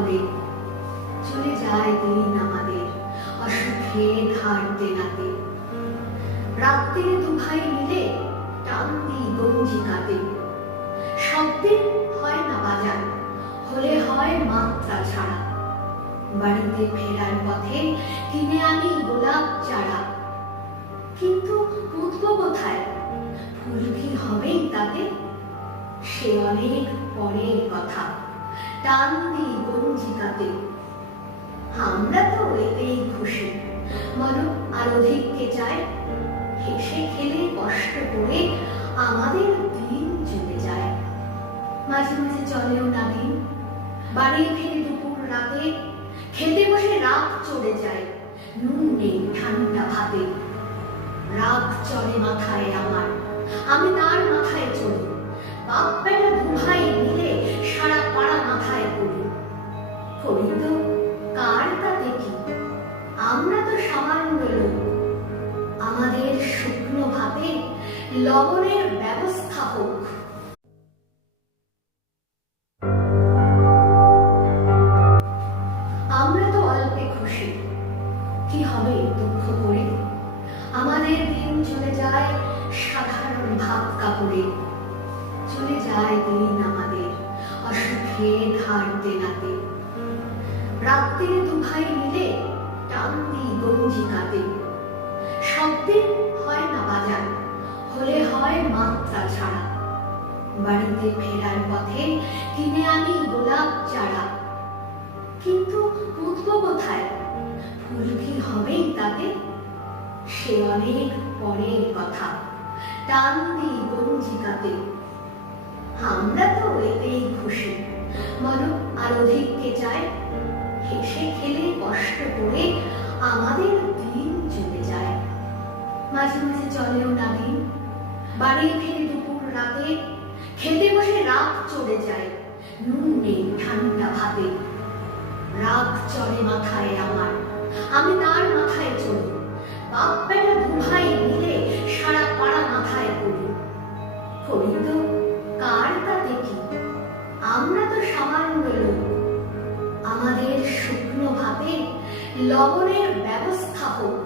করে। চলে যায় দিন আমাদের অসুখে ধার দেনাতে। রাত্রিরে দুভাই মিলে টান দিই গঞ্জিকাতে। শব্দের হয় না বাজার, হলে হয় মাত্রা ছাড়া। বাড়িতে ফেরার পথে কিনে আনি গোলাপ চারা। কিন্তু পুঁতব কোথায়, ফুল কি হবেই তাতে? সে অনেক পরের কথা, টান দিই গঞ্জিকাতে। আমরা তো এতেই খুশি, বলো আর অধিক কে চায়? হেসে খেলে কষ্ট করে আমাদের দিন চলে যায়। মাঝে মাঝে চলেও না দিন, বাড়ি ফিরে দুপুর রাতে। খেতে বসে রাত চলে যায়, নুন নেই ঠান্ডা ভাতে। রাগ চড়ে মাথায় আমার, আমি তার মাথায় চড়ি। বাপ বেটা দুভাই মিলে সারা পাড়া মাথায় করি। করি তো কার তাতে কি, আমরা তো সামান্য লোক। আমাদের শুকনো ভাতে লবণের ব্যবস্থা হোক। আমরা তো অল্পে খুশি, কি হবে দুঃখ করে? আমাদের দিন চলে যায় সাধারণ ভাত কাপড়ে। চলে যায় দিন আমাদের অসুখে ধার দেনাতে। রাত্রিরে দুভাই মিলে টান দিই গঞ্জিকাতে। শব্দের হয় না বাজার, হলে হয় মাত্রা ছাড়া। বাড়িতে ফেরার পথে কিনে আনি গোলাপ চারা। কিন্তু পুঁতব কোথায়, ফুল কি হবেই তাতে? সে অনেক পরের কথা, টান দিই গঞ্জিকাতে। আমরা তো এতেই খুশি, বলো আর অধিক কে চায়? হেসে খেলে কষ্ট করে আমাদের দিন চলে যায়। মাঝে মাঝে চলেও না দিন, বাড়ি ফিরে দুপুর রাতে। খেতে বসে রাত চলে যায়, নুন নেই ঠান্ডা ভাতে। রাগ চড়ে মাথায় আমার, আমি তার মাথায় চড়ি। বাপ বেটা দুভাই মিলে সারা পাড়া মাথায় করি। করি তো কার তাতে কি, আমরা তো সামান্য লোক। আমাদের শুকনো ভাতে লবণের ব্যবস্থা হোক।